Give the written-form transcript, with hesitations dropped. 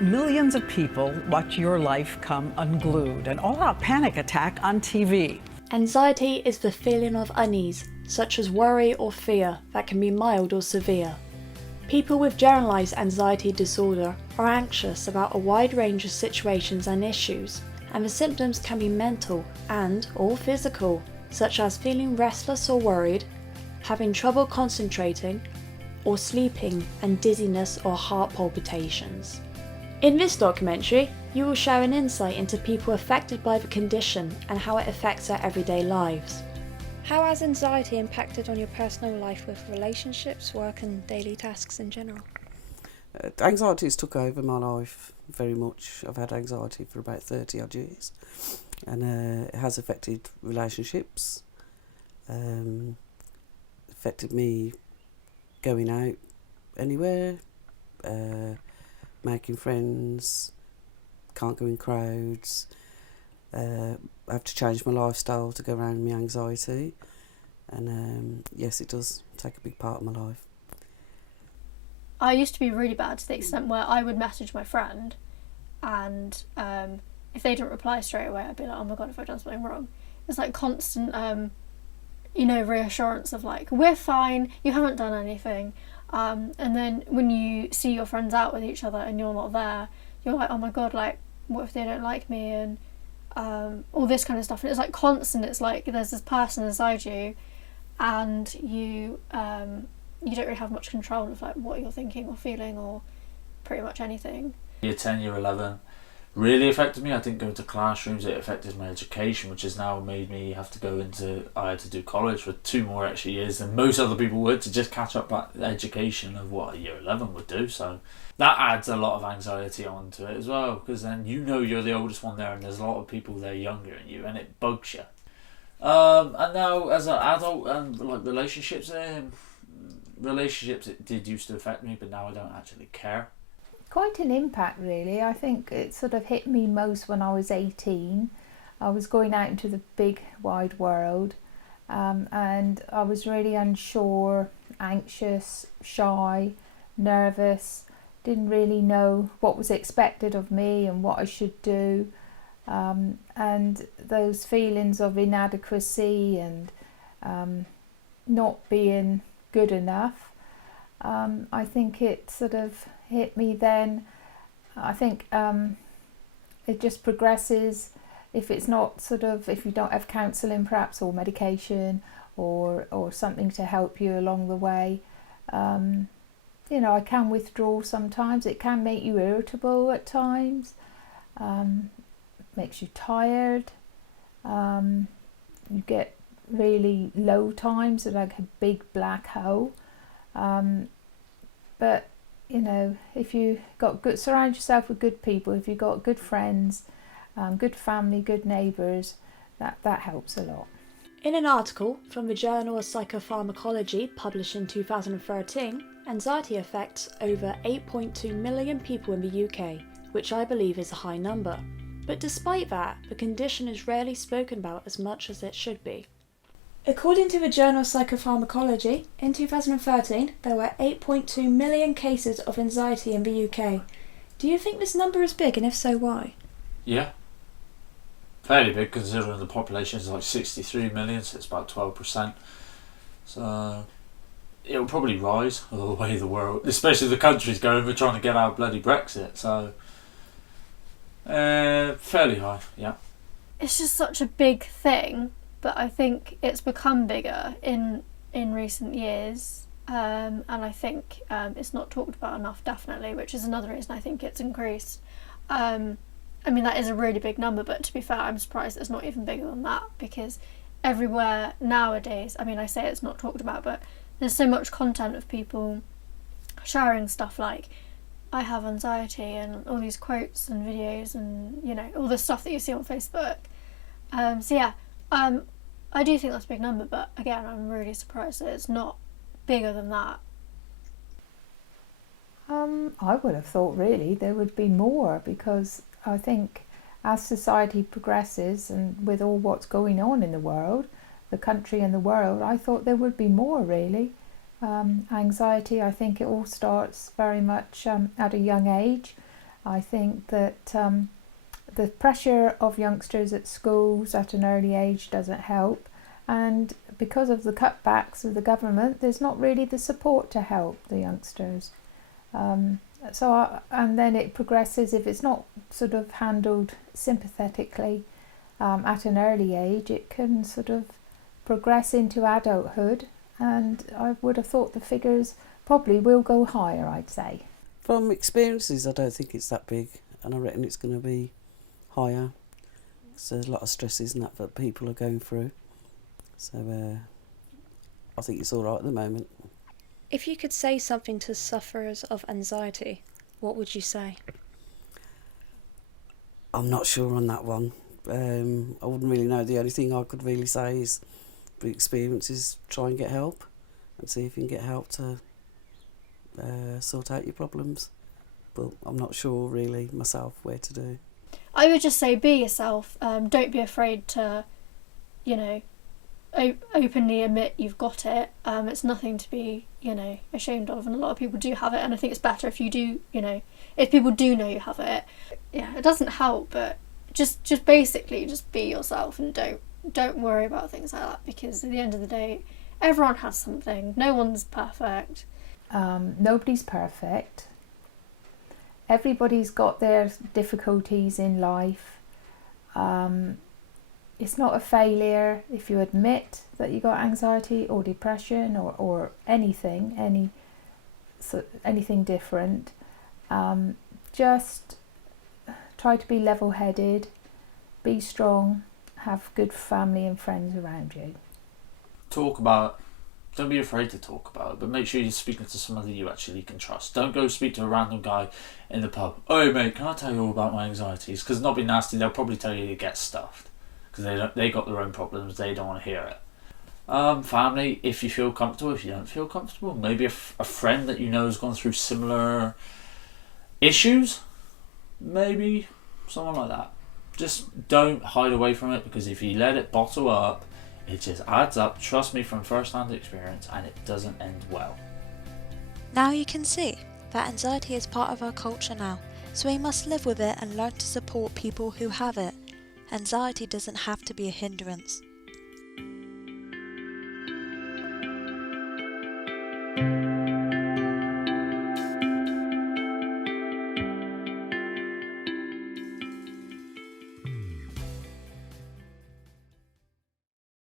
Millions of people watch your life come unglued, an all-out panic attack on TV. Anxiety is the feeling of unease, such as worry or fear, that can be mild or severe. People with generalised anxiety disorder are anxious about a wide range of situations and issues, and the symptoms can be mental and/or physical, such as feeling restless or worried, having trouble concentrating, or sleeping and dizziness or heart palpitations. In this documentary, you will share an insight into people affected by the condition and how it affects their everyday lives. How has anxiety impacted on your personal life with relationships, work and daily tasks in general? Anxiety has took over my life very much. I've had anxiety for about 30 odd years, and it has affected relationships, affected me going out anywhere, making friends, can't go in crowds. I have to change my lifestyle to go around my anxiety, and yes, it does take a big part of my life. I used to be really bad to the extent where I would message my friend, and if they didn't reply straight away, I'd be like, oh my god, if I've done something wrong. It's like constant reassurance of like, we're fine, you haven't done anything. And then when you see your friends out with each other and you're not there, you're like, oh my god, like, what if they don't like me, and all this kind of stuff. And it's like constant. It's like there's this person inside you, and you don't really have much control of like what you're thinking or feeling or pretty much anything. Year 10, year 11 really affected me. I didn't go into classrooms. It affected my education, which has now made me have to go into, I had to do college for 2 more extra years than most other people would to just catch up that education of what a year 11 would do. So that adds a lot of anxiety onto it as well, because then you're the oldest one there and there's a lot of people there younger than you, and it bugs you. And now as an adult, and like relationships, it did used to affect me, but now I don't actually care. Quite an impact really. I think it sort of hit me most when I was 18. I was going out into the big wide world, and I was really unsure, anxious, shy, nervous, didn't really know what was expected of me and what I should do, and those feelings of inadequacy and not being good enough. I think it sort of hit me then. I think it just progresses if it's not if you don't have counselling perhaps, or medication or something to help you along the way. I can withdraw sometimes. It can make you irritable at times, makes you tired. You get really low times, like a big black hole. But if you surround yourself with good people, if you've got good friends, good family, good neighbours, that helps a lot. In an article from the Journal of Psychopharmacology published in 2013, anxiety affects over 8.2 million people in the UK, which I believe is a high number. But despite that, the condition is rarely spoken about as much as it should be. According to the Journal of Psychopharmacology, in 2013 there were 8.2 million cases of anxiety in the UK. Do you think this number is big, and if so, why? Yeah, fairly big considering the population is like 63 million, so it's about 12%. So it'll probably rise all the way the world, especially the country's going. We're trying to get out of bloody Brexit, so fairly high, yeah. It's just such a big thing. But I think it's become bigger in recent years, and I think it's not talked about enough, definitely, which is another reason I think it's increased. That is a really big number, but to be fair, I'm surprised it's not even bigger than that, because everywhere nowadays, I say it's not talked about, but there's so much content of people sharing stuff like, I have anxiety, and all these quotes and videos and, all the stuff that you see on Facebook. I do think that's a big number, but again, I'm really surprised that it's not bigger than that. I would have thought really there would be more, because I think as society progresses and with all what's going on in the world, the country and the world, I thought there would be more really. Anxiety, I think it all starts very much at a young age. I think that the pressure of youngsters at schools at an early age doesn't help, and because of the cutbacks of the government, there's not really the support to help the youngsters. And then it progresses, if it's not sort of handled sympathetically at an early age, it can sort of progress into adulthood, and I would have thought the figures probably will go higher, I'd say. From experiences, I don't think it's that big, and I reckon it's going to be higher. So there's a lot of stresses and that people are going through. So I think it's all right at the moment. If you could say something to sufferers of anxiety, what would you say? I'm not sure on that one. I wouldn't really know. The only thing I could really say is the experience is try and get help and see if you can get help to sort out your problems. But I'm not sure really myself where to do. I would just say be yourself. Don't be afraid to, openly admit you've got it. It's nothing to be, ashamed of, and a lot of people do have it, and I think it's better if you do, if people do know you have it. Yeah, it doesn't help, but just basically just be yourself and don't worry about things like that, because at the end of the day, everyone has something. No one's perfect. Nobody's perfect. Everybody's got their difficulties in life. It's not a failure if you admit that you got anxiety or depression or anything different. Just try to be level-headed, be strong, have good family and friends around you. Talk about. Don't be afraid to talk about it, but make sure you're speaking to somebody you actually can trust. Don't go speak to a random guy in the pub. Oh mate, can I tell you all about my anxieties? Because not be nasty, they'll probably tell you to get stuffed. Because they got their own problems, they don't want to hear it. Family, if you feel comfortable. If you don't feel comfortable, maybe a friend that you know has gone through similar issues. Maybe someone like that. Just don't hide away from it, because if you let it bottle up, it just adds up. Trust me from first-hand experience, and it doesn't end well. Now you can see that anxiety is part of our culture now, so we must live with it and learn to support people who have it. Anxiety doesn't have to be a hindrance.